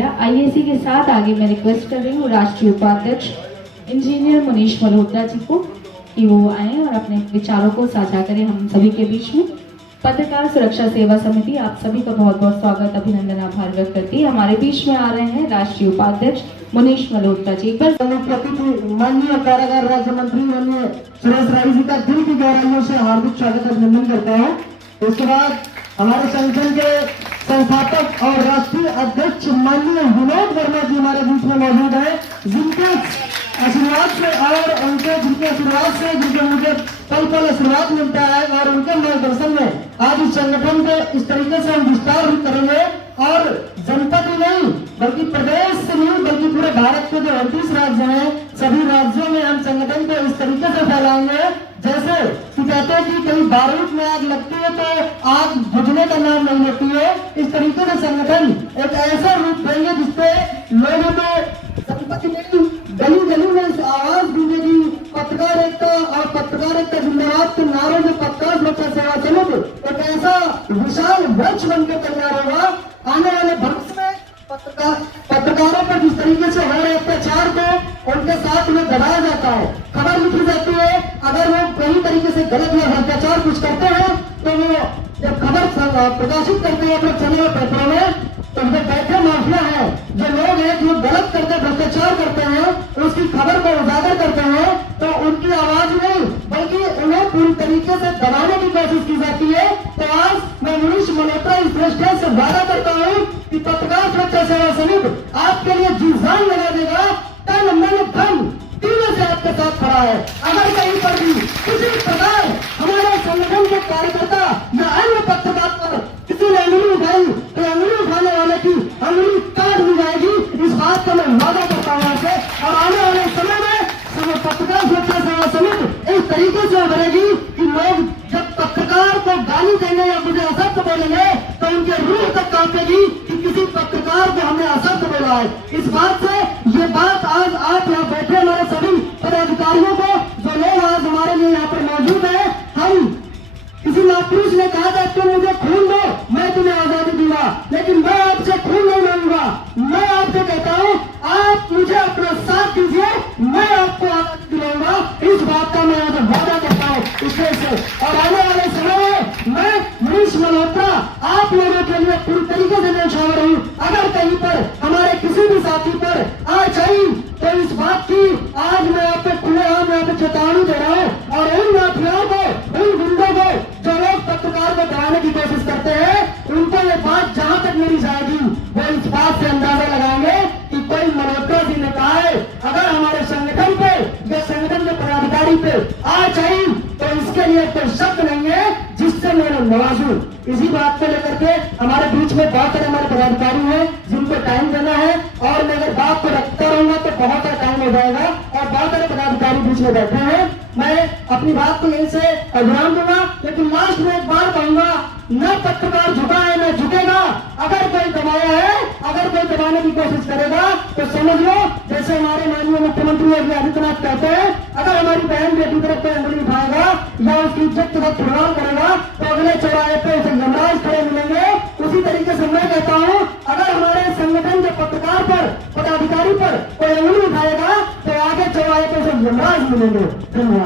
IAC के साथ आगे मैं रिक्वेस्ट कर रही हूँ राष्ट्रीय उपाध्यक्ष इंजीनियर मनीष मल्होत्रा जी को कि वो आए और अपने विचारों को साझा करें हम सभी के बीच में। पत्रकार सुरक्षा सेवा समिति आप सभी का बहुत बहुत स्वागत अभिनंदन आभार व्यक्त करती है। हमारे बीच में आ रहे हैं राष्ट्रीय उपाध्यक्ष मनीष मल्होत्रा जी। एक बार माननीय कारागार राज्य मंत्री माननीय सुरेश राय जी का दिल की गहराइयों से हार्दिक स्वागत अभिनंदन करता है। इसके बाद हमारे संगठन के संस्थापक और राष्ट्रीय अध्यक्ष माननीय विनोद वर्मा जी हमारे बीच में मौजूद है, जिनके आशीर्वाद से और जिनके आशीर्वाद से जिनके मुझे पल पल आशीर्वाद मिलता है और उनके मार्गदर्शन में आज इस संगठन को इस तरीके से हम विस्तार भी करेंगे और जनपद ही नहीं बल्कि प्रदेश से नहीं बल्कि पूरे भारत के जो 38 राज्य हैं सभी राज्यों में हम संगठन को इस तरीके से फैलाएंगे जैसे कि कहते हैं कि कहीं बारूद में आग लगती है तो आग बुझने का नाम नहीं लेती है। इस तरीके से संगठन एक ऐसा रूप देंगे जिससे लोगों में संपत्ति नहीं गली गली में आवाज गूंजेगी पत्रकार एकता और पत्रकार एकता जिंदाबाद के नारों में पत्रकार सुरक्षा सेवा समिति एक ऐसा विशाल वृक्ष बनकर तैयार होगा। आने वाले भविष्य में पत्रकारों पर जिस तरीके से हो रहे अत्याचार को उनके साथ में दबाया जाता है, खबर लिखी जाती है, अगर वो कई तरीके से गलत या अत्याचार कुछ करते हैं तो वो जब खबर प्रकाशित करते हैं अपने चैनल पेपरों में तो उनके बैठे माफिया है जो लोग हैं जो गलत करते भ्रष्टाचार करते हैं उसकी खबर को उजागर करते हैं तो उनकी आवाज नहीं बल्कि उन्हें पूरी तरीके से दबाने की कोशिश की जाती है। तो आज मैं मनीष मल्होत्रा इस दृष्टि से वादा करता हूँ कि पत्रकार सुरक्षा सेवा समिति आपके लिए जी जान लगा देगा, तन मन धन तीनों से आपके साथ खड़ा है। अगर कहीं पर भी किसी प्रकार हमारे संगठन के कार्यकर्ता या अन्य पत्रकार पर किसी ने अंगुली उठाई तो अंगुली उठाने वाले की अंगुली काट दी जाएगी। इस बात का मैं वादा करता हूँ आपसे और आने वाले समय में पत्रकार सुरक्षा सेवा समिति इस तरीके से उभरेगी कि लोग जब पत्रकार को गाली देंगे या मुझे असत्य बोलेंगे तो उनके रूह तक कांपेगी कि किसी पत्रकार को हमने असत्य बोला है। इस बात से ये बात आज आप यहाँ बैठे हमारे सभी पदाधिकारियों को जो लोग आज हमारे लिए यहाँ पर मौजूद है, हम किसी महापुरुष ने कहा था तुम मुझे खून दो मैं तुम्हें आजादी दूंगा, लेकिन मैं आपसे खून नहीं मांगूंगा। मैं आपसे कहता हूँ आप मुझे अपना साथ दीजिए, मैं आपको आजादी दिलाऊंगा। इस बात का मैं आज वादा करता हूँ इससे और आने वाले समय में मैं मनीष मल्होत्रा आप लोगों के लिए पूरी तरीके से न्यौछावर हूँ। अगर कहीं पर हमारे किसी भी साथी पर आज आई तो इस बात की आज मैं आप पे खुलेआम यहाँ पे चेतावनी दे रहा हूँ और उन माफियाओं को उन गुंडों को जो लोग पत्रकार को डराने की कोशिश करते हैं उनको ये बात जहां तक मेरी जाएगी वो इस बात से अंदाजा लगाएंगे कि कोई मल्होत्रा जी ने कहा है अगर हमारे संगठन पे या संगठन के पदाधिकारी पे आज आई तो इसके लिए कोई शब्द नहीं है जिससे मैं नवाजूं। इसी बात को लेकर के हमारे बीच में बहुत सारे हमारे पदाधिकारी हैं जिनको टाइम देना है और मैं अगर बात को रखता रहूंगा तो बहुत सारा टाइम हो जाएगा और बहुत सारे पदाधिकारी बीच में बैठे हैं। मैं अपनी बात को यहीं से विराम दूंगा, लेकिन लास्ट में एक बार कहूंगा न पत्रकार झुका है न झुकेगा। अगर कोई दबाया है, अगर कोई दबाने की कोशिश करेगा तो समझ लो जैसे हमारे माननीय मुख्यमंत्री योगी आदित्यनाथ कहते हैं अगर हमारी बहन बेटी तरफ कोई अंगुली उठाएगा या उसकी इज्जत के साथ खिलवाड़ करेगा तो अगले चौराहे पे उसे यमराज खड़े मिलेंगे। उसी तरीके से मैं कहता हूँ अगर हमारे संगठन के पत्रकार पर पदाधिकारी पर कोई अंगुली उठाएगा तो आगे चौराहे पे उसे यमराज मिलेंगे। धन्यवाद।